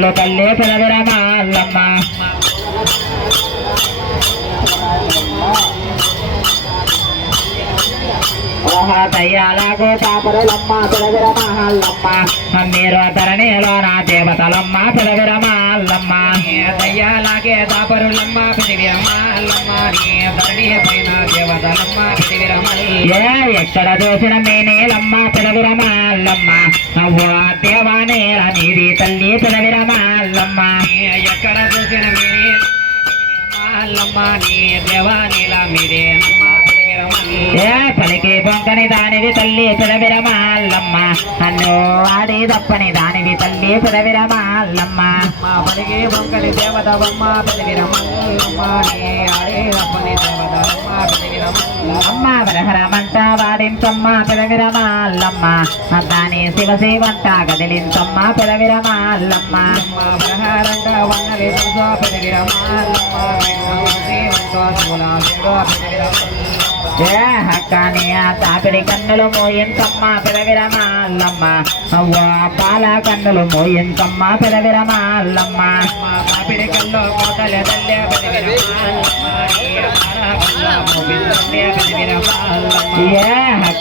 తల్లి పెదవిరమాల్లమ్మ తయ్యాలకు పాపరులమ్మ పెదవిరమాల్లమ్మ మీరు ధరణిలో నా దేవతలమ్మ పెదవిరమాల్లమ్మ తయ్యాలకే తాపరులమ్మ పెదవిరమాల్లమ్మ ధరణి పైన దేవతలమ్మ పెదవిరమల్ల ఎక్కడ చూసిన మేనేలమ్మ పెదవిరమాల్లమ్మ అవ్వ దేవానేల నీది తల్లి పెదవిరమాల్లమ్మ ఎక్కడ చూసిన మేనేలమ్మ నీ దేవానేల మీరేనమ్మ పలికి పొంకని దానివి తల్లి పెదవిరమాల్లమ్మ అన్ను ఆడి తప్పని దానివి తల్లి పెదవిరమాల్లమ్మ పలికి పొంకని దేవతవమ్మ పెదవిరమాల్లమ్మ ఆడే తప్పని దేవతవమ్మ పెదవిరమాల్లమ్మ బలహరమంట వాడించమ్మ పెదవిరమాల్లమ్మ దాని శివసేవంట గదిలించమ్మ పెదవిరమాల్లమ్మ బలహరంట వన్నవి పెదవిరమాల్లమ్మ హక్కని తాపిడి కన్నులు మోయించమ్మ పెదవిరమాల్లమ్మ అవ్వ పాల కన్నులు మోయించమ్మ పెదవిరమాల్లమ్మ తాపిడి కన్ను కోతలే తల్లే పెదవిరమాల్లమ్మ హక్క